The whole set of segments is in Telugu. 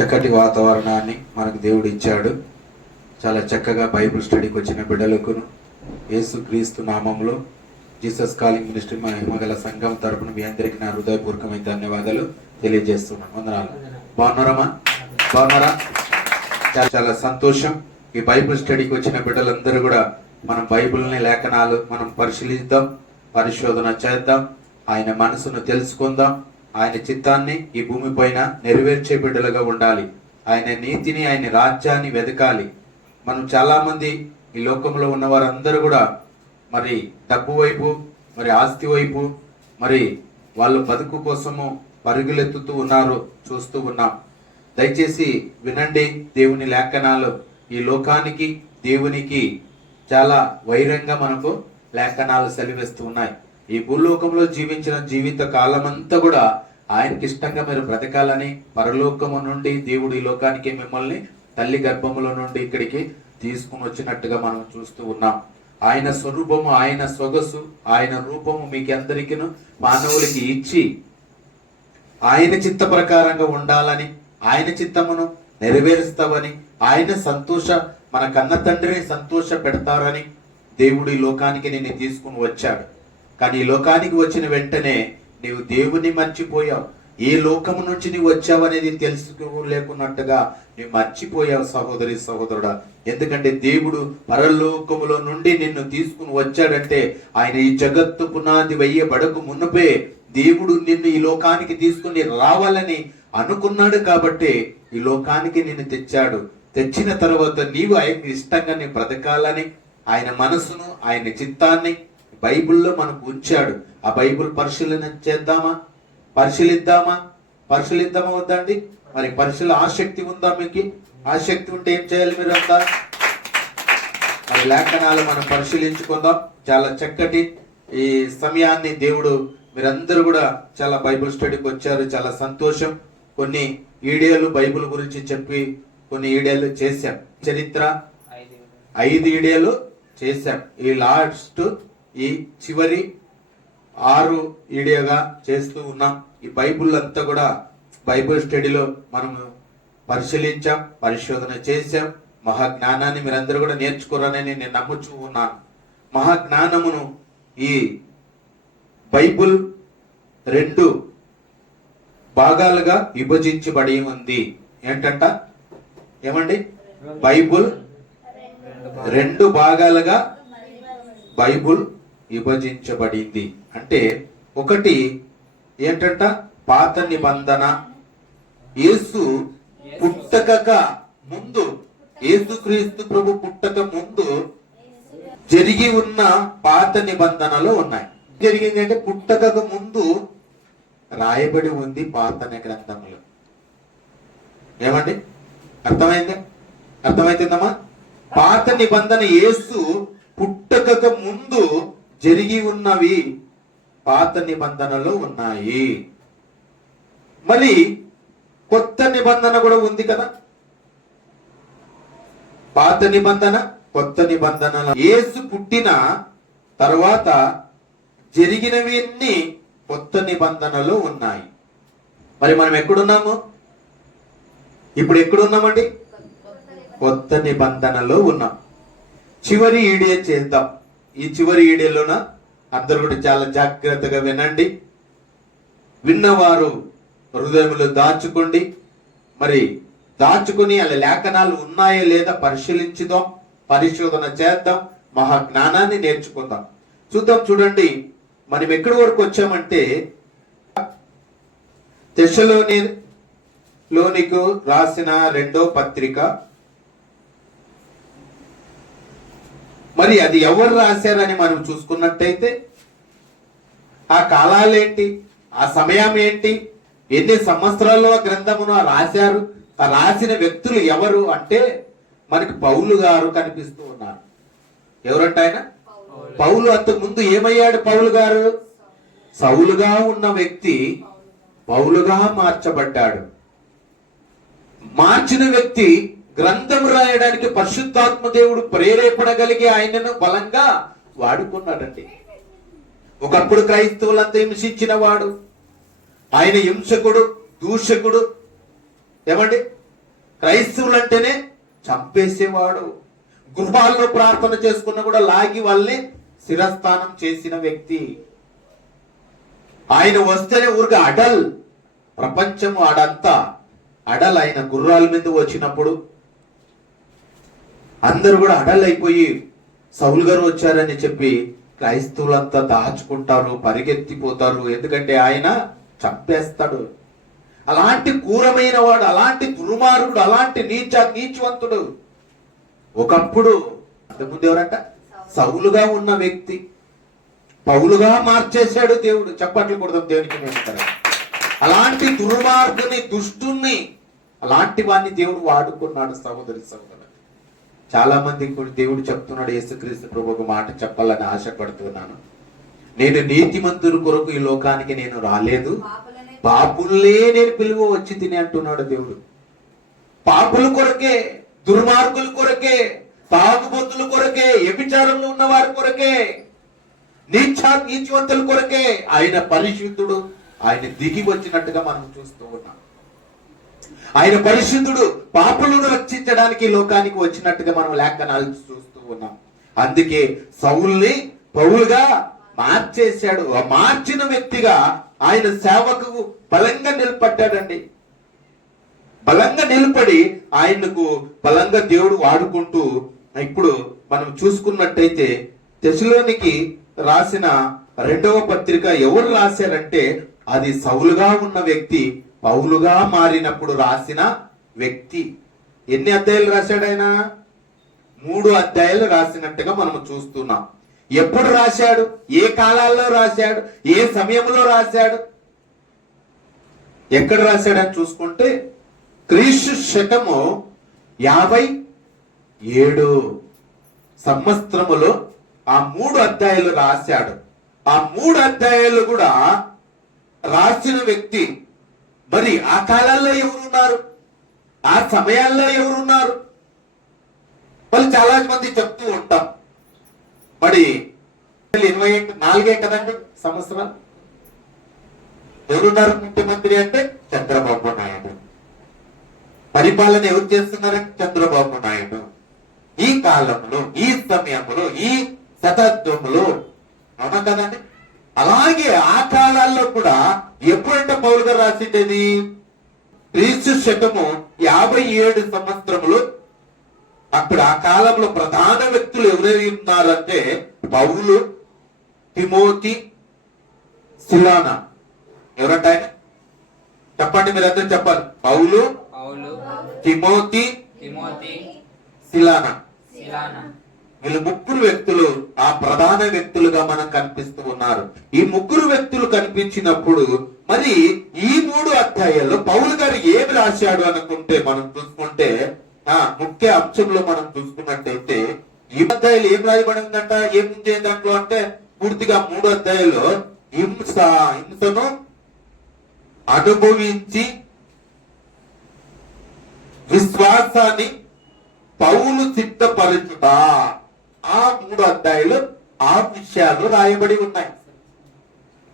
చక్కటి వాతావరణాన్ని మనకు దేవుడు ఇచ్చాడు. చాలా చక్కగా బైబుల్ స్టడీకి వచ్చిన బిడ్డలకు యేసు క్రీస్తు నామంలో జీసస్ కాలింగ్ మినిస్ట్రీ మా హిమగల సంఘం తరపున మీ అందరికి నా హృదయపూర్వకమైన ధన్యవాదాలు తెలియజేస్తున్నాను. వందనాలు. బాగున్నారమ్మా బాగున్నారా? చాలా చాలా సంతోషం. ఈ బైబిల్ స్టడీకి వచ్చిన బిడ్డలందరూ కూడా మనం బైబిల్ని లేఖనాలు మనం పరిశీలిద్దాం పరిశోధన చేద్దాం ఆయన మనసును తెలుసుకుందాం ఆయన చిత్తాన్ని ఈ భూమిపైన నెరవేర్చే బిడ్డలుగా ఉండాలి. ఆయన నీతిని ఆయన రాజ్యాన్ని వెతకాలి మనం చాలామంది ఈ లోకంలో ఉన్న వారందరూ కూడా మరి డబ్బు వైపు మరి ఆస్తి వైపు మరి వాళ్ళ బతుకు కోసము పరుగులెత్తుతూ ఉన్నారు చూస్తూ ఉన్నాం. దయచేసి వినండి దేవుని లేఖనాలు. ఈ లోకానికి దేవునికి చాలా వైరంగా మనకు లేఖనాలు సెలవిస్తూ ఉన్నాయి. ఈ భూలోకంలో జీవించిన జీవిత కాలమంతా కూడా ఆయనకి ఇష్టంగా మీరు బ్రతకాలని పరలోకము నుండి దేవుడు ఈ లోకానికి మిమ్మల్ని తల్లి గర్భములో నుండి ఇక్కడికి తీసుకుని వచ్చినట్టుగా మనం చూస్తూ ఉన్నాం. ఆయన స్వరూపము ఆయన సొగసు ఆయన రూపము మీకు అందరికీ మానవులకి ఇచ్చి ఆయన చిత్త ప్రకారంగా ఉండాలని ఆయన చిత్తమును నెరవేరుస్తావని ఆయన సంతోష మన కన్న తండ్రిని సంతోష పెడతారని దేవుడు ఈ లోకానికి నిన్ను తీసుకుని వచ్చాడు. కానీ ఈ లోకానికి వచ్చిన వెంటనే నీవు దేవుని మర్చిపోయావు. ఏ లోకము నుంచి నీవు వచ్చావనేది తెలుసుకోలేకున్నట్టుగా నీవు మర్చిపోయావు సహోదరి సహోదరుడా. ఎందుకంటే దేవుడు పరలోకములో నుండి నిన్ను తీసుకుని వచ్చాడంటే ఆయన ఈ జగత్తు పునాది వెయ్యబడకు మునుపే దేవుడు నిన్ను ఈ లోకానికి తీసుకుని రావాలని అనుకున్నాడు కాబట్టి ఈ లోకానికి నిన్ను తెచ్చాడు. తెచ్చిన తర్వాత నీవు ఆయనకి ఇష్టంగా నీ బ్రతకాలని ఆయన మనసును ఆయన చిత్తాన్ని బైబిల్లో మనకు ఉంచాడు. ఆ బైబిల్ పరిశీలన చేద్దామా? పరిశీలిద్దామా? పరిశీలిద్దామా వద్దండి? మరి పరిశీలన ఆసక్తి ఉందా మీకు? ఆసక్తి ఉంటే ఏం చేయాలి మీరంతా మరి లేఖనాలు మనం పరిశీలించుకుందాం. చాలా చక్కటి ఈ సమయాన్ని దేవుడు మీరందరూ కూడా చాలా బైబిల్ స్టడీకి వచ్చారు. చాలా సంతోషం. కొన్ని ఈడియోలు బైబిల్ గురించి చెప్పి కొన్ని ఈడియోలు చేశాం. చరిత్ర ఐదు ఈడియోలు చేశాం. ఈ లాస్ట్ ఈ చివరి ఆరు ఈడియోగా చేస్తూ ఉన్నాం ఈ బైబిల్ అంతా కూడా బైబిల్ స్టడీలో మనం పరిశీలించాం పరిశోధన చేశాం. మహాజ్ఞానాన్ని మీరందరూ కూడా నేర్చుకోరని నేను నమ్ముచూ ఉన్నాను. మహాజ్ఞానమును ఈ బైబిల్ రెండు భాగాలుగా విభజించబడి ఉంది. ఏంటంట? ఏమండి? బైబుల్ రెండు భాగాలుగా బైబుల్ విభజించబడింది. అంటే ఒకటి ఏంటంట? పాత నిబంధన. యేసు పుట్టక ముందు యేసుక్రీస్తు ప్రభు పుట్టక ముందు జరిగి ఉన్న పాత నిబంధనలు ఉన్నాయి. జరిగింది అంటే పుట్టకకు ముందు రాయబడి ఉంది పాత గ్రంథంలో ఏమండి? అర్థమైందా? అర్థమైతుందమ్మా? పాత నిబంధన యేసు పుట్టకకు ముందు జరిగి ఉన్నవి పాత నిబంధనలో ఉన్నాయి. మరి కొత్త నిబంధన కూడా ఉంది కదా? పాత నిబంధన కొత్త నిబంధన యేసు పుట్టిన తర్వాత జరిగినవి కొత్త నిబంధనలో ఉన్నాయి. మరి మనం ఎక్కడున్నాము? ఇప్పుడు ఎక్కడున్నామండి? కొత్త నిబంధనలో ఉన్నాం. చివరి ఈడే చేద్దాం. ఈ చివరి ఈడియలోన అందరు కూడా చాలా జాగ్రత్తగా వినండి. విన్నవారు హృదయంలో దాచుకోండి. మరి దాచుకుని అలా లేఖనాలు ఉన్నాయా లేదా పరిశీలించుదాం పరిశోధన చేద్దాం మహా జ్ఞానాన్ని నేర్చుకుందాం. చూద్దాం చూడండి మనం ఎక్కడి వరకు వచ్చామంటే దశలోని లోనికు రాసిన రెండో పత్రిక మరి అది ఎవరు రాశారని మనం చూసుకున్నట్టయితే ఆ కాలాలేంటి ఆ సమయం ఏంటి? ఎన్ని సంవత్సరాల్లో ఆ గ్రంథమును రాశారు? ఆ రాసిన వ్యక్తులు ఎవరు? అంటే మనకి పౌలు గారు కనిపిస్తూ ఉన్నారు. ఎవరంట ఆయన? పౌలు అంతకు ముందు ఏమయ్యాడు పౌలు గారు? సౌలుగా ఉన్న వ్యక్తి పౌలుగా మార్చబడ్డాడు. మార్చిన వ్యక్తి గ్రంథం రాయడానికి పరిశుద్ధాత్మ దేవుడు ప్రేరేపణగలిగి ఆయనను బలంగా వాడుకున్నాడండి. ఒకప్పుడు క్రైస్తవులంతా హింసించిన వాడు ఆయన హింసకుడు దూషకుడు. ఏమండి? క్రైస్తవులంటేనే చంపేసేవాడు. గృహాల్లో ప్రార్థన చేసుకున్న కూడా లాగి వాళ్ళని శిరస్థానం చేసిన వ్యక్తి. ఆయన వస్తేనే ఊరికి అడల్. ప్రపంచము ఆడంతా అడల్ ఆయన గుర్రాల మీద వచ్చినప్పుడు అందరూ కూడా అడలైపోయి అయిపోయి సౌలు గారు వచ్చారని చెప్పి క్రైస్తవులంతా దాచుకుంటారు పరిగెత్తిపోతారు. ఎందుకంటే ఆయన చంపేస్తాడు. అలాంటి క్రూరమైన వాడు అలాంటి దుర్మార్గుడు అలాంటి నీచ నీచవంతుడు ఒకప్పుడు అంతకుముందు ఎవరంట? సౌలుగా ఉన్న వ్యక్తి. పౌలుగా మార్చేశాడు దేవుడు. చప్పట్లు కొడదాం దేవునికి మేము అలాంటి దుర్మార్గుని దుష్టుని అలాంటి వాడిని దేవుడు వాడుకున్నాడు సహోదరి సహోదరు చాలా మంది దేవుడు చెప్తున్నాడు యేసుక్రీస్తు ప్రభు ఒక మాట చెప్పాలని ఆశపడుతున్నాను. నేను నీతిమంతుల కొరకు ఈ లోకానికి నేను రాలేదు. పాపుల్లే నేను పిలువ వచ్చి తిని అంటున్నాడు దేవుడు. పాపుల కొరకే దుర్మార్గుల కొరకే తాగుబోతుల కొరకే వ్యభిచారంలో ఉన్న వారి కొరకే నీచ నీచవంతుల కొరకే ఆయన పరిశుద్ధుడు ఆయన దిగి వచ్చినట్టుగా మనం చూస్తూ ఉన్నాం. ఆయన పరిశుద్ధుడు పాపలను రక్షించడానికి లోకానికి వచ్చినట్టుగా మనం లేఖనాలు చూస్తూ ఉన్నాం. అందుకే సౌల్ని పౌలుగా మార్చేశాడు. మార్చిన వ్యక్తిగా ఆయన సేవకు బలంగా నిలబడ్డాడండి. బలంగా నిలబడి ఆయనకు బలంగా దేవుడు వాడుకుంటూ ఇప్పుడు మనం చూసుకున్నట్టయితే తెశలోనికి రాసిన రెండవ పత్రిక ఎవరు రాశారంటే అది సౌలుగా ఉన్న వ్యక్తి పౌలుగా మారినప్పుడు రాసిన వ్యక్తి. ఎన్ని అధ్యాయులు రాశాడు ఆయన? మూడు అధ్యాయాలు రాసినట్టుగా మనం చూస్తున్నాం. ఎప్పుడు రాశాడు? ఏ కాలాల్లో రాశాడు? ఏ సమయంలో రాశాడు? ఎక్కడ రాశాడని చూసుకుంటే క్రీస్తు శకము యాభై ఏడు సంవత్సరములో ఆ మూడు అధ్యాయాలు రాశాడు. ఆ మూడు అధ్యాయాలు కూడా రాసిన వ్యక్తి మరి ఆ కాలాల్లో ఎవరున్నారు? ఆ సమయాల్లో ఎవరున్నారు? వాళ్ళు చాలా మంది చెప్తూ ఉంటాం. మరి ఇరవై నాలుగే కదండి సంవత్సరాలు ఎవరున్నారు ముఖ్యమంత్రి అంటే చంద్రబాబు నాయుడు. పరిపాలన ఎవరు చేస్తున్నారంటే చంద్రబాబు నాయుడు. ఈ కాలంలో ఈ సమయంలో ఈ శతాబ్దంలో అవునా కదండి? అలాగే ఆ కాలాల్లో కూడా ఎప్పుడంటే పౌలు గారు రాసిండేది? క్రీస్తు శకము యాభై ఏడు సంవత్సరములు. అక్కడ ఆ కాలంలో ప్రధాన వ్యక్తులు ఎవరెవరు ఉన్నారంటే పౌలు తిమోతి సిలానా ఎవరంట ఆయన చెప్పండి మీరందరూ చెప్పాలి. పౌలు తిమోతి తిమోతి సిలానా శిలానా వీళ్ళు ముగ్గురు వ్యక్తులు ఆ ప్రధాన వ్యక్తులుగా మనం కనిపిస్తూ ఉన్నారు. ఈ ముగ్గురు వ్యక్తులు కనిపించినప్పుడు మరి ఈ మూడు అధ్యాయాల్లో పౌలు గారు ఏమి రాశాడు అనుకుంటే మనం చూసుకుంటే ఆ ముఖ్య అంశంలో మనం చూసుకున్నట్టయితే ఈ అధ్యాయులు ఏం రాయబడిందంట? ఏం దాంట్లో అంటే పూర్తిగా మూడు అధ్యాయుల్లో హింస హింసను అనుభవించి విశ్వాసాన్ని పౌలు చిత్తపరచుట ఆ మూడు అధ్యాయులు ఆ విషయాలు రాయబడి ఉన్నాయి.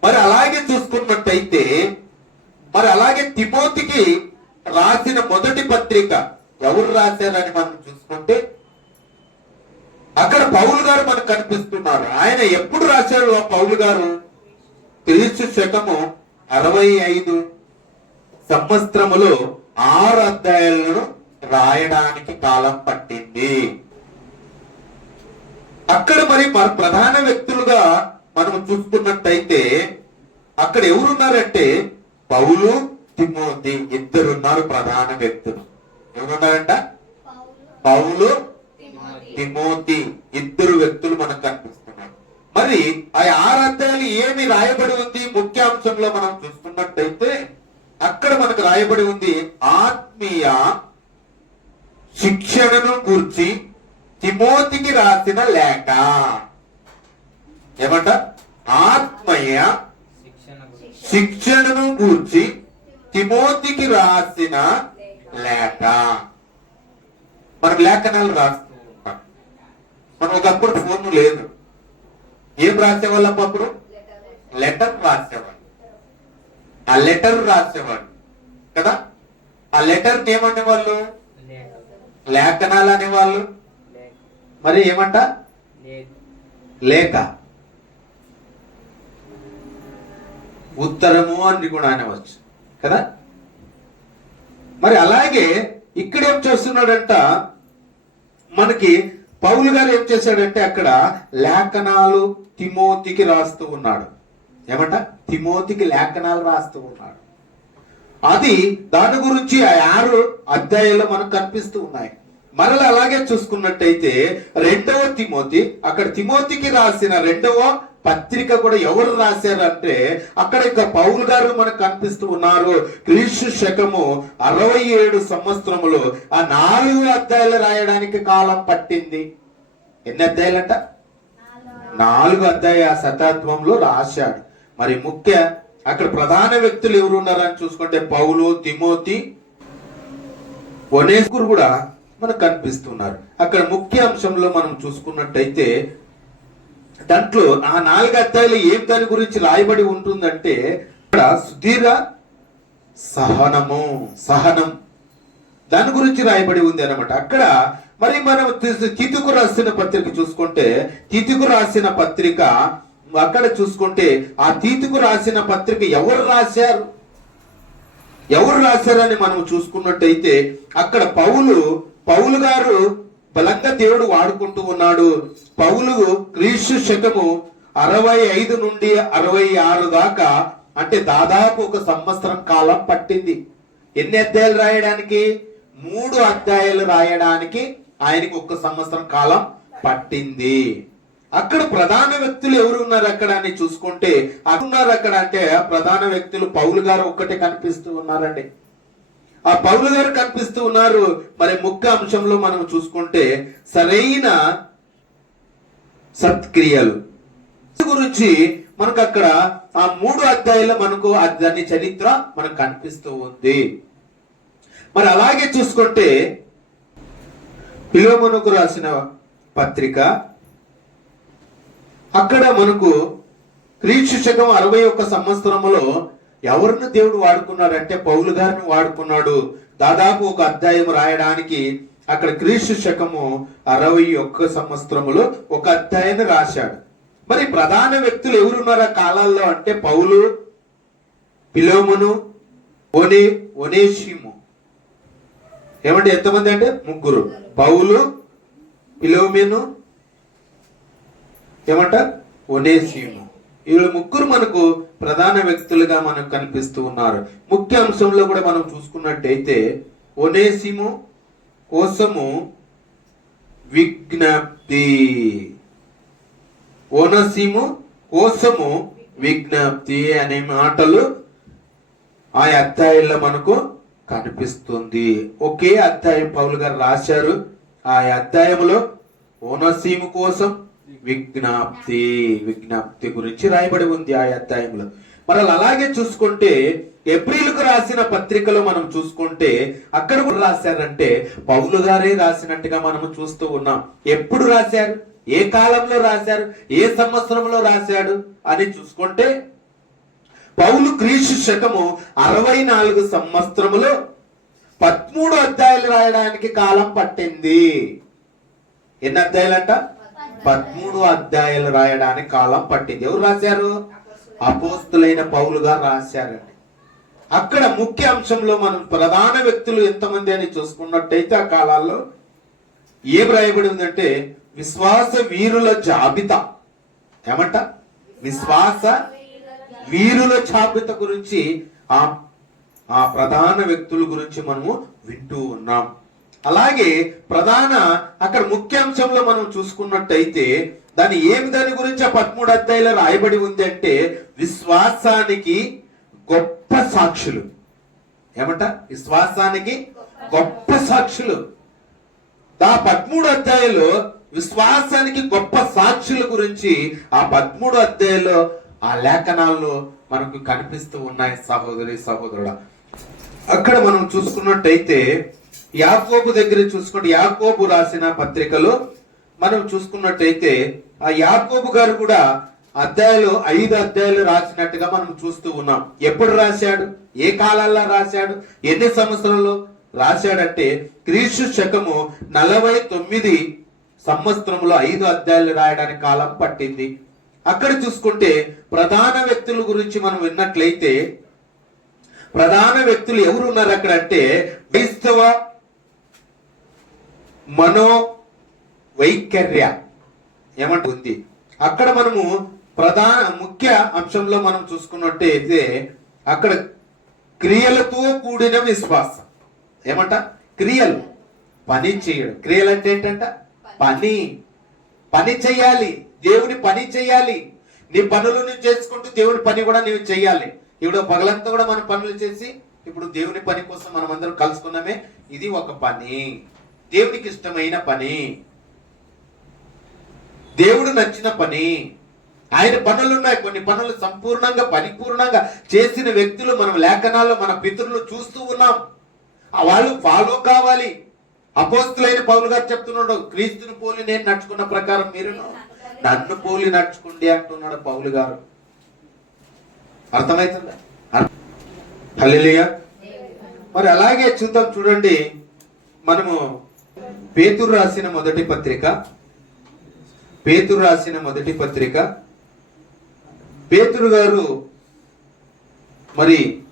మరి అలాగే చూసుకున్నట్టయితే మరి అలాగే తిమోతికి రాసిన మొదటి పత్రిక ఎవరు రాశారని మనం చూసుకుంటే అక్కడ పౌలు గారు మనకు కనిపిస్తున్నారు. ఆయన ఎప్పుడు రాశారు ఆ పౌలు గారు? క్రీస్తు శకము అరవై ఐదు సంవత్సరములో ఆరు అధ్యాయాలను రాయడానికి కాలం పట్టింది. అక్కడ మరి మన ప్రధాన వ్యక్తులుగా మనం చూసుకున్నట్టయితే అక్కడ ఎవరున్నారంటే పౌలు తిమోతి ఇద్దరున్నారు ప్రధాన వ్యక్తులు. ఎవరున్నారంట? పౌలు తిమోతి ఇద్దరు వ్యక్తులు మనకు కనిపిస్తున్నారు. మరి ఆ ఆరు ఏమి రాయబడి ఉంది? ముఖ్యాంశంలో మనం చూసుకున్నట్టయితే అక్కడ మనకు రాయబడి ఉంది ఆత్మీయ శిక్షణను గూర్చి తిమోతికి రాసిన లేఖ. ఏమంట? ఆత్మీయ శిక్షణను గూర్చి తిమోతికి రాసిన లేఖ. మనం లేఖనాలు రాస్తూ ఉంటాం. మనం ఒకప్పుడు ఫోన్ లేదు. ఏం రాసేవాళ్ళం అప్పుడు? లెటర్ రాసేవాడు ఆ లెటర్ రాసేవాడు కదా? ఆ లెటర్ ఏమనే వాళ్ళు లేఖ. లేఖనాలు అనేవాళ్ళు. మరి ఏమంట? లేక. ఉత్తరము అని కూడా అనవచ్చు కదా? మరి అలాగే ఇక్కడ ఏం చేస్తున్నాడంట? మనకి పౌలు గారు ఏం చేశాడంటే అక్కడ లేఖనాలు తిమోతికి రాస్తూ ఉన్నాడు. ఏమంట? తిమోతికి లేఖనాలు రాస్తూ ఉన్నాడు. అది దాని గురించి ఆ ఆరు అధ్యాయాలు మనకు కనిపిస్తూ ఉన్నాయి. మరల అలాగే చూసుకున్నట్టయితే రెండవ తిమోతి అక్కడ తిమోతికి రాసిన రెండవ పత్రిక కూడా ఎవరు రాశారంటే అక్కడ ఇక పౌలు గారు మనకు కనిపిస్తూ ఉన్నారు. క్రీస్తు శకము అరవై ఏడు సంవత్సరములు ఆ నాలుగు అధ్యాయులు రాయడానికి కాలం పట్టింది. ఎన్ని అధ్యాయులంట? నాలుగు అధ్యాయ శతాబ్దంలో రాశాడు. మరి ముఖ్య అక్కడ ప్రధాన వ్యక్తులు ఎవరు ఉన్నారని చూసుకుంటే పౌలు తిమోతి ఒనేస్కురు కూడా మనకు కనిపిస్తున్నారు. అక్కడ ముఖ్య అంశంలో మనం చూసుకున్నట్టయితే దాంట్లో ఆ నాలుగు అధ్యాయులు ఏం దాని గురించి రాయబడి ఉంటుందంటే ఇక్కడ సుదీర్ఘ సహనము సహనం దాని గురించి రాయబడి ఉంది అనమాట అక్కడ మరి మనం తితుకు రాసిన పత్రిక చూసుకుంటే తితుకు రాసిన పత్రిక అక్కడ చూసుకుంటే ఆ తీతుకు రాసిన పత్రిక ఎవరు రాశారు? ఎవరు రాశారని మనం చూసుకున్నట్టయితే అక్కడ పౌలు పౌలు గారు బలంగా దేవుడు వాడుకుంటూ ఉన్నాడు. పౌలు క్రీస్తు శకము అరవై ఐదు నుండి అరవై ఆరు దాకా అంటే దాదాపు ఒక సంవత్సరం కాలం పట్టింది. ఎన్ని అధ్యాయాలు రాయడానికి? మూడు అధ్యాయాలు రాయడానికి ఆయనకి ఒక సంవత్సరం కాలం పట్టింది. అక్కడ ప్రధాన వ్యక్తులు ఎవరు ఉన్నారు అక్కడ అని చూసుకుంటే అక్కడ ఉన్నారు అక్కడ అంటే ప్రధాన వ్యక్తులు పౌలు గారు ఒక్కటే కనిపిస్తూ ఉన్నారండి. ఆ పౌలు గారు కనిపిస్తూ ఉన్నారు. మరి ముఖ్య అంశంలో మనం చూసుకుంటే సరైన సత్క్రియలు. గురించి మనకు అక్కడ ఆ మూడు అధ్యాయుల్లో మనకు దాని చరిత్ర మనకు కనిపిస్తూ ఉంది. మరి అలాగే చూసుకుంటే పిలోమనుకు రాసిన పత్రిక అక్కడ మనకు క్రీస్తు శకం అరవై ఒక్క సంవత్సరములో ఎవరిని దేవుడు వాడుకున్నాడంటే పౌలు గారిని వాడుకున్నాడు. దాదాపు ఒక అధ్యాయం రాయడానికి అక్కడ క్రీస్తు శకము అరవై ఒక్క సంవత్సరములో ఒక అధ్యాయాన్ని రాశాడు. మరి ప్రధాన వ్యక్తులు ఎవరున్నారు ఆ కాలాల్లో అంటే పౌలు పిలోమును ఒనే ఒనేషిము ఏమంటే ఎంతమంది అంటే? ముగ్గురు. పౌలు పిలోమెను ఏమంట ఒనేసిము వీళ్ళు ముగ్గురు మనకు ప్రధాన వ్యక్తులుగా మనకు కనిపిస్తూ ఉన్నారు. ముఖ్య అంశంలో కూడా మనం చూసుకున్నట్టయితే ఒనేసిము కోసము విజ్ఞప్తి. ఓనసీము కోసము విజ్ఞప్తి అనే మాటలు ఆ అధ్యాయంలో మనకు కనిపిస్తుంది. ఒకే అధ్యాయం పౌలు గారు రాశారు. ఆ అధ్యాయంలో ఓనసీము కోసం విజ్ఞప్తి విజ్ఞప్తి గురించి రాయబడి ఉంది ఆ అధ్యాయంలో. మరలా అలాగే చూసుకుంటే ఏప్రిల్కు రాసిన పత్రికలో మనం చూసుకుంటే అక్కడ కూడా రాశారంటే పౌలు గారే రాసినట్టుగా మనం చూస్తూ ఉన్నాం. ఎప్పుడు రాశారు? ఏ కాలంలో రాశారు? ఏ సంవత్సరంలో రాశాడు? అని చూసుకుంటే పౌలు క్రీస్తు శకము అరవై నాలుగు సంవత్సరములో పదమూడు అధ్యాయులు రాయడానికి కాలం పట్టింది. ఎన్ని అధ్యాయులంట? పదమూడు అధ్యాయులు రాయడానికి కాలం పట్టింది. ఎవరు రాశారు? అపోస్తులైన పౌలు గారు రాశారండి. అక్కడ ముఖ్య అంశంలో మనం ప్రధాన వ్యక్తులు ఎంతమంది అని చూసుకున్నట్టయితే ఆ కాలాల్లో ఏం రాయబడి ఉందంటే విశ్వాస వీరుల జాబితా. ఏమంట? విశ్వాస వీరుల జాబితా గురించి ఆ ఆ ప్రధాన వ్యక్తుల గురించి మనము వింటూ ఉన్నాం. అలాగే ప్రధాన అక్కడ ముఖ్యాంశంలో మనం చూసుకున్నట్టయితే దాని ఏమి దాని గురించి ఆ పదమూడు అధ్యాయులు రాయబడి ఉంది అంటే విశ్వాసానికి గొప్ప సాక్షులు. ఏమంట? విశ్వాసానికి గొప్ప సాక్షులు. ఆ పదమూడు అధ్యాయులు విశ్వాసానికి గొప్ప సాక్షుల గురించి ఆ పదమూడు అధ్యాయులు ఆ లేఖనాల్లో మనకు కనిపిస్తూ ఉన్నాయి సహోదరి సహోదరుడు. అక్కడ మనం చూసుకున్నట్టయితే యాకోబు దగ్గర చూసుకుంటే యాకోబు రాసిన పత్రికలో మనం చూసుకున్నట్టయితే ఆ యాకోబు గారు కూడా అధ్యాయులు ఐదు అధ్యాయులు రాసినట్టుగా మనం చూస్తూ ఉన్నాం. ఎప్పుడు రాశాడు? ఏ కాలాల్లో రాశాడు? ఎన్ని సంవత్సరాలు రాశాడంటే క్రీస్తు శకము నలభై తొమ్మిది సంవత్సరంలో ఐదు అధ్యాయులు రాయడానికి కాలం పట్టింది. అక్కడ చూసుకుంటే ప్రధాన వ్యక్తుల గురించి మనం విన్నట్లయితే ప్రధాన వ్యక్తులు ఎవరు ఉన్నారు అక్కడ అంటే క్రైస్తవ మనో వైఖర్య ఏమంట ఉంది అక్కడ మనము ప్రధాన ముఖ్య అంశంలో మనం చూసుకున్నట్టయితే అక్కడ క్రియలతో కూడిన విశ్వాసం. ఏమంట? క్రియలు. పని చేయడం. క్రియలు అంటే ఏంటంట? పని. పని చేయాలి. దేవుని పని చేయాలి. నీ పనులు నువ్వు చేసుకుంటూ దేవుని పని కూడా నువ్వు చేయాలి. ఇప్పుడు పగలంతా కూడా మన పనులు చేసి ఇప్పుడు దేవుని పని కోసం మనం అందరం కలుసుకున్నామే. ఇది ఒక పని. దేవునికి ఇష్టమైన పని. దేవుడు నచ్చిన పని. ఆయన పనులు ఉన్నాయి కొన్ని పనులు సంపూర్ణంగా పరిపూర్ణంగా చేసిన వ్యక్తులు మనం లేఖనాల్లో మన పితరులు చూస్తూ ఉన్నాం. ఆ వాళ్ళు ఫాలో కావాలి. అపోస్తులైన పౌలు గారు చెప్తున్నాడు క్రీస్తుని పోలి నేను నడుచుకున్న ప్రకారం మీరు నన్ను పోలి నడుచుకుండి అంటున్నాడు పౌలు గారు. అర్థమవుతుందా మరి అలాగే చూద్దాం చూడండి. మనము పేతురు రాసిన మొదటి పత్రిక పేతురు రాసిన మొదటి పత్రిక. పేతురు గారు మరి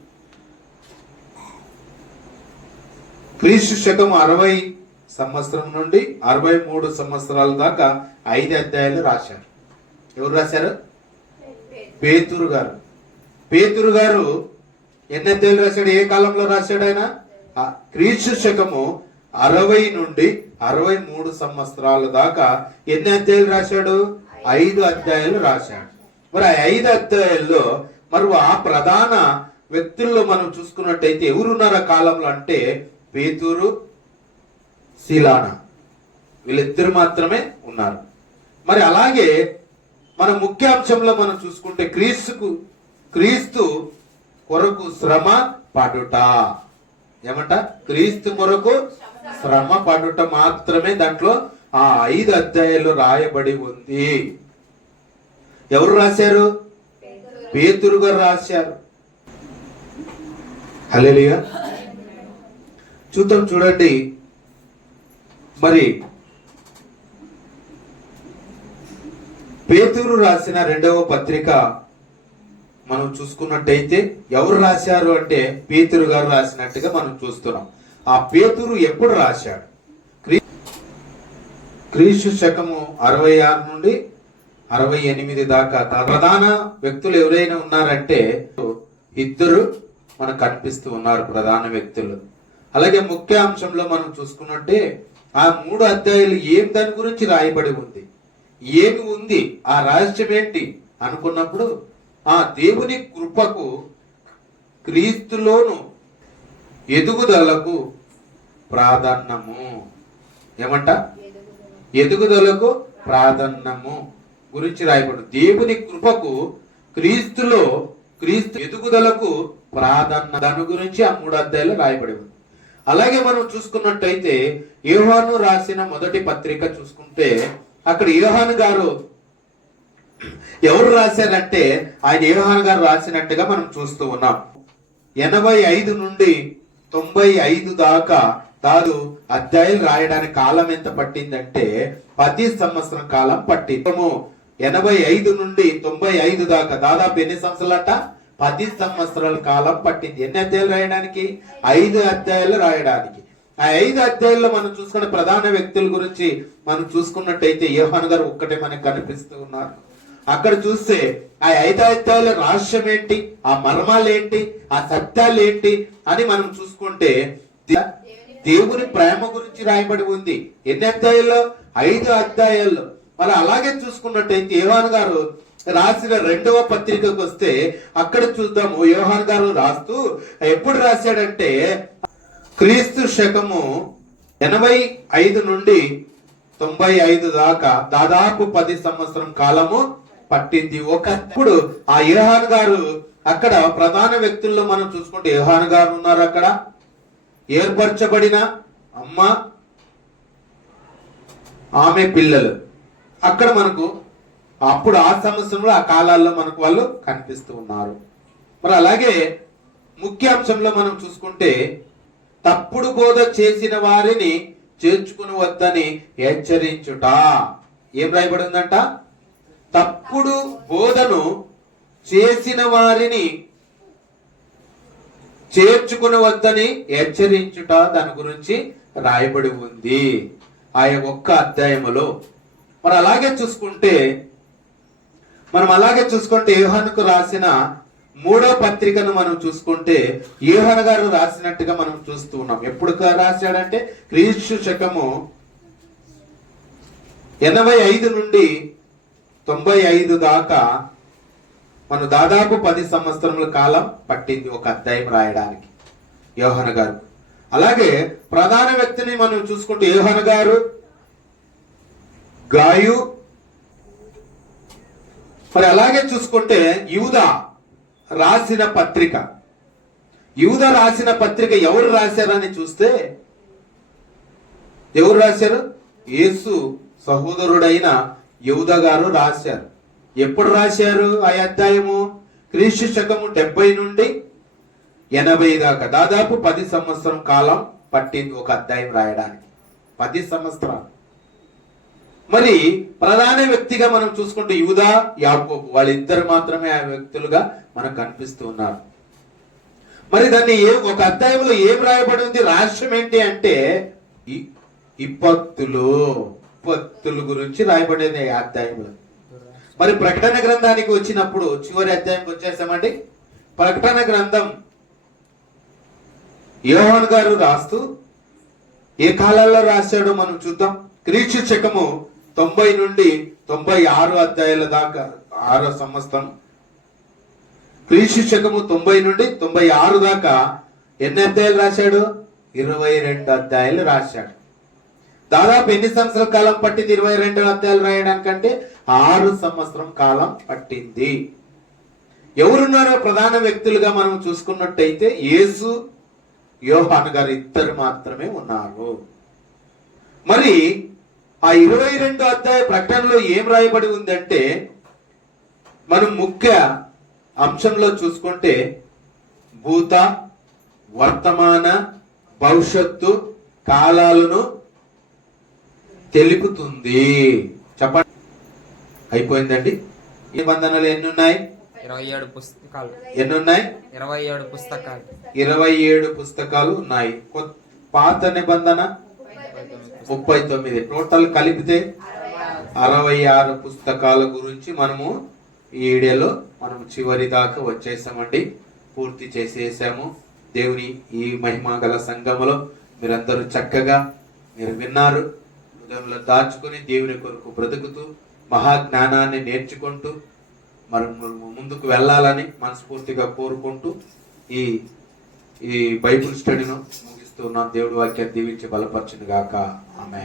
క్రీస్తు శకం అరవై సంవత్సరం నుండి అరవై మూడు సంవత్సరాల దాకా ఐదు అధ్యాయాలు రాశారు. ఎవరు రాశారు? పేతురు గారు. పేతురు గారు ఎన్ని అధ్యాయులు రాశాడు? ఏ కాలంలో రాశాడు ఆయన? ఆ క్రీస్తు శకము అరవై నుండి అరవై మూడు సంవత్సరాల దాకా ఎన్ని అధ్యాయులు రాశాడు? ఐదు అధ్యాయులు రాశాడు. మరి ఆ ఐదు అధ్యాయుల్లో మరి ఆ ప్రధాన వ్యక్తుల్లో మనం చూసుకున్నట్టయితే ఎవరున్నారు ఆ కాలంలో అంటే పేతూరు శిలాన వీళ్ళిద్దరు మాత్రమే ఉన్నారు. మరి అలాగే మన ముఖ్యాంశంలో మనం చూసుకుంటే క్రీస్తుకు క్రీస్తు కొరకు శ్రమ పడుట. ఏమంట? క్రీస్తు కొరకు శ్రమ పడుట మాత్రమే దాంట్లో ఆ ఐదు అధ్యాయాలు రాయబడి ఉంది. ఎవరు రాశారు? పేతురు గారు రాశారు. హలేలియా చూద్దాం చూడండి. మరి పేతురు రాసిన రెండవ పత్రిక మనం చూసుకున్నట్టయితే ఎవరు రాశారు అంటే పేతురు గారు రాసినట్టుగా మనం చూస్తున్నాం. ఆ పేతురు ఎప్పుడు రాశాడు? క్రీస్తు శకము అరవై ఆరు నుండి అరవై ఎనిమిది దాకా ప్రధాన వ్యక్తులు ఎవరైనా ఉన్నారంటే ఇద్దరు మనకు కనిపిస్తూ ఉన్నారు ప్రధాన వ్యక్తులు. అలాగే ముఖ్య అంశంలో మనం చూసుకున్నట్టే ఆ మూడు అధ్యాయులు ఏం దాని గురించి రాయబడి ఉంది? ఏమి ఉంది? ఆ రహస్యం ఏంటి? అనుకున్నప్పుడు ఆ దేవుని కృపకు క్రీస్తులోను ఎదుగుదలకు ప్రాధాన్యము. ఏమంట? ఎదుగుదలకు ప్రాధాన్యము. గురించి రాయబడు. దేవుని కృపకు క్రీస్తులో క్రీస్తు ఎదుగుదలకు ప్రాధాన్య దాని గురించి ఆ మూడు అధ్యాయులు రాయబడి ఉంది. అలాగే మనం చూసుకున్నట్టయితే యోహాను రాసిన మొదటి పత్రిక చూసుకుంటే అక్కడ యోహాను గారు ఎవరు రాశారంటే ఆయన యోహాను గారు రాసినట్టుగా మనం చూస్తూ ఉన్నాం. ఎనభై ఐదు నుండి తొంభై ఐదు దాకా దాదు అధ్యాయులు రాయడానికి కాలం ఎంత పట్టిందంటే పది సంవత్సరం కాలం పట్టింది. ఎనభై ఐదు నుండి తొంభై ఐదు దాకా దాదాపు ఎన్ని సంవత్సరాలట? పది సంవత్సరాల కాలం పట్టింది. ఎన్ని అధ్యాయులు రాయడానికి? ఐదు అధ్యాయులు రాయడానికి. ఆ ఐదు అధ్యాయుల్లో మనం చూసుకున్న ప్రధాన వ్యక్తుల గురించి మనం చూసుకున్నట్టయితే యోహాన్ గారు ఒక్కటే మనకు కనిపిస్తూ ఉన్నారు. అక్కడ చూస్తే ఆ ఐదు అధ్యాయుల రహస్యం ఏంటి ఆ మర్మాలు ఏంటి ఆ సత్యాలు ఏంటి అని మనం చూసుకుంటే దేవుని ప్రేమ గురించి రాయబడి ఉంది. ఎన్ని అధ్యాయాల్లో? ఐదు అధ్యాయాల్లో. మరి అలాగే చూసుకున్నట్టయితే యోహాన్ గారు రాసిన రెండవ పత్రికకు వస్తే అక్కడ చూద్దాము. యోహాన్ గారు రాస్తూ ఎప్పుడు రాశాడంటే క్రీస్తు శకము ఎనభై ఐదు నుండి తొంభై ఐదు దాకా దాదాపు పది సంవత్సరం కాలము పట్టింది. ఒకప్పుడు ఆ యోహాన్ గారు అక్కడ ప్రధాన వ్యక్తుల్లో మనం చూసుకుంటే యోహాన్ గారు ఉన్నారు అక్కడ. ఏర్పరచబడిన అమ్మ ఆమె పిల్లలు. అక్కడ మనకు అప్పుడు ఆ సంవత్సరంలో ఆ కాలాల్లో మనకు వాళ్ళు కనిపిస్తూ ఉన్నారు. మరి అలాగే ముఖ్యాంశంలో మనం చూసుకుంటే తప్పుడు బోధ చేసిన వారిని చేర్చుకుని వద్దని హెచ్చరించుట. ఏం రాయబడిందంట? తప్పుడు బోధను చేసిన వారిని చేర్చుకునవద్దని హెచ్చరించుట దాని గురించి రాయబడి ఉంది. ఆ ఒక్క అధ్యాయములో మరి అలాగే చూసుకుంటే మనం అలాగే చూసుకుంటే యోహానుకు రాసిన మూడో పత్రికను మనం చూసుకుంటే యోహన్ గారు రాసినట్టుగా మనం చూస్తూ ఉన్నాం. ఎప్పుడు రాశాడంటే క్రీస్తు శకము ఎనభై ఐదు నుండి తొంభై ఐదు దాకా మనం దాదాపు పది సంవత్సరముల కాలం పట్టింది ఒక అధ్యాయం రాయడానికి. యోహన గారు. అలాగే ప్రధాన వ్యక్తిని మనం చూసుకుంటే యోహన గారు గాయు. మరి అలాగే చూసుకుంటే యూద రాసిన పత్రిక. యూద రాసిన పత్రిక ఎవరు రాశారని చూస్తే ఎవరు రాశారు? యేసు సహోదరుడైన యూద గారు రాశారు. ఎప్పుడు రాశారు ఆ అధ్యాయము? క్రీస్తు శకము డెబ్బై నుండి ఎనభై దాకా. దాదాపు పది సంవత్సరం కాలం పట్టింది ఒక అధ్యాయం రాయడానికి. పది సంవత్సరాలు. మరి ప్రధాన వ్యక్తిగా మనం చూసుకుంటే యూదా యాకోబు వాళ్ళిద్దరు మాత్రమే ఆ వ్యక్తులుగా మనకు కనిపిస్తూ ఉన్నారు. మరి దాన్ని ఏ ఒక అధ్యాయంలో ఏం రాయబడి ఉంది? రహస్యం ఏంటి అంటే విపత్తులు ఉత్పత్తుల గురించి రాయబడేది అధ్యాయంలో. మరి ప్రకటన గ్రంథానికి వచ్చినప్పుడు చివరి అధ్యాయంకి వచ్చేసామండి. ప్రకటన గ్రంథం యోహన్ గారు రాస్తూ ఏ కాలాల్లో రాశాడో మనం చూద్దాం. క్రీస్తు శకము తొంభై నుండి తొంభై ఆరు అధ్యాయాల దాకా ఆరో సంవత్సరం. క్రీస్తు శకము తొంభై నుండి తొంభై ఆరు దాకా ఎన్ని అధ్యాయాలు రాశాడు? ఇరవై రెండు అధ్యాయాలు రాశాడు. దాదాపు ఎన్ని సంవత్సరాల కాలం పట్టింది? ఇరవై రెండు అధ్యాయాలు రాయడానికంటే ఆరు సంవత్సరం కాలం పట్టింది. ఎవరున్నారో ప్రధాన వ్యక్తులుగా మనం చూసుకున్నట్టయితే యేసు యోహాన్ గారు ఇద్దరు మాత్రమే ఉన్నారు. మరి ఆ ఇరవై రెండు అధ్యాయ ప్రకటనలో ఏం రాయబడి ఉందంటే మనం ముఖ్య అంశంలో చూసుకుంటే భూత వర్తమాన భవిష్యత్తు కాలాలను తెలుపుతుంది. చెప్పండి. అయిపోయిందండి. నిబంధనలు ఎన్ని ఉన్నాయి ఇరవై ఏడు పుస్తకాలు. ఎన్ని ఉన్నాయి ఇరవై ఏడు పుస్తకాలు. ఇరవై ఏడు పుస్తకాలు ఉన్నాయి. పాత నిబంధన? ముప్పై తొమ్మిది. టోటల్ కలిపితే అరవై ఆరు పుస్తకాల గురించి మనము ఈ వీడియోలో మనం చివరి దాకా వచ్చేసామండి. పూర్తి చేసేసాము. దేవుని ఈ మహిమ గల సంఘములో మీరందరూ చక్కగా మీరు విన్నారు. హృదయంలో దాచుకొని దేవుని కొరకు బ్రతుకుతూ మహాజ్ఞానాన్ని నేర్చుకుంటూ మరి ముందుకు వెళ్ళాలని మనస్ఫూర్తిగా కోరుకుంటూ ఈ ఈ బైబుల్ స్టడీను ముగిస్తున్నాం దేవుడి వాక్యాన్ని దీవించి బలపరచును గాక ఆమె